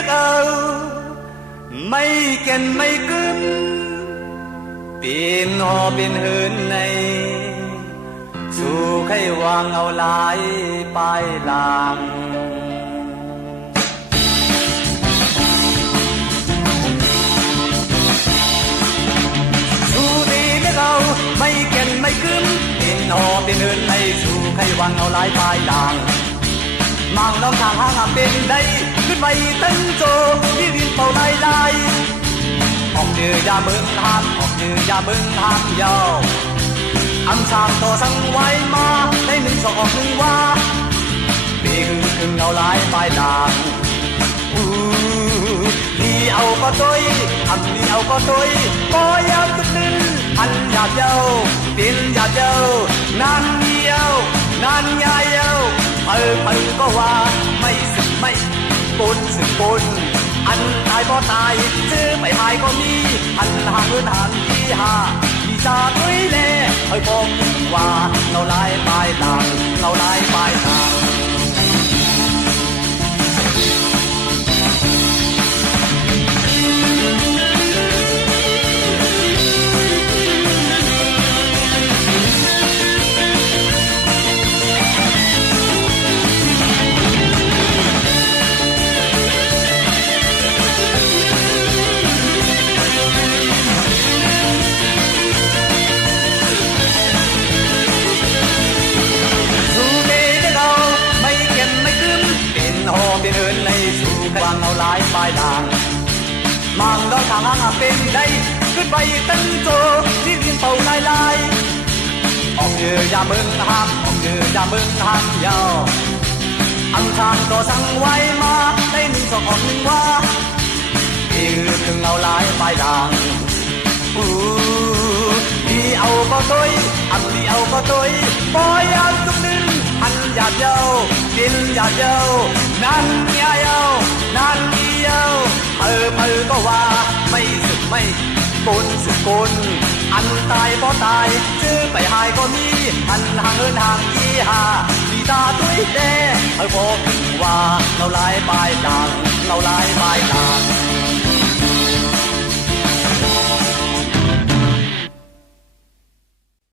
nước âu mây kèn mây cướm tiền ho bên hơn này dù khay vàng ao lái bay làng dù đi nước âu mây kèn mây cướm tiền ho bên hơn này dù khay vàng ao lái bay làng mangน้องทางห้างเป็นได้ขึ้นไปตั้งโจที่ดินเป่าไล่ไล่ออกเดือยาเมืองหักออกเดือยาเมืองหักยาวอันสามต่อสั่งไว้มาได้หนึ่งสองออกหนึ่งว่าปีคือเงาลายปลายด่างดีเอาก็ตัวอันดีเอาก็ตัวก็ยาวจุดหนึ่งอันยาเจ้าเป็นยาเจ้านานเดียวนานยายเย้าก็ว่าไม่สึกไม่ปนสึกปนอันตายบ่ตายซื้อไปหายก็มีอันหางเงินหันที่หาที่จะด้วยเล่บอกว่าเราลายปลายทางเราลายปลายทางเป็นเอินในสู่วางเอาลายปลายด่างมังดอกทางหางเป็นได้ขึ้นไปตั้งโจที่ดินเป่าลายลายออกเดือยาเมืองหักออกเดือยาเมืองหักยาวอังทางก็สั่งไว้มาได้หนึ่งสองออกหนึ่งว่าถึงเอาลายปลายด่างดีเอาก็ตัวอันดีเอาก็ตัวปล่อยเอาจุดหนึ่งอันหยาดเย้ากินหยาดเย้านั่นยาเย้านั่นเย้าก็ว่าไม่สึกไม่ปนสึกปนอันตายบ่ตายซื้อไปหายก็มีอันห่างเอินห่างยี่หาดีตาตุ้ยแด่บอกว่าเราลายปลายด่างเราลายปลายด่าง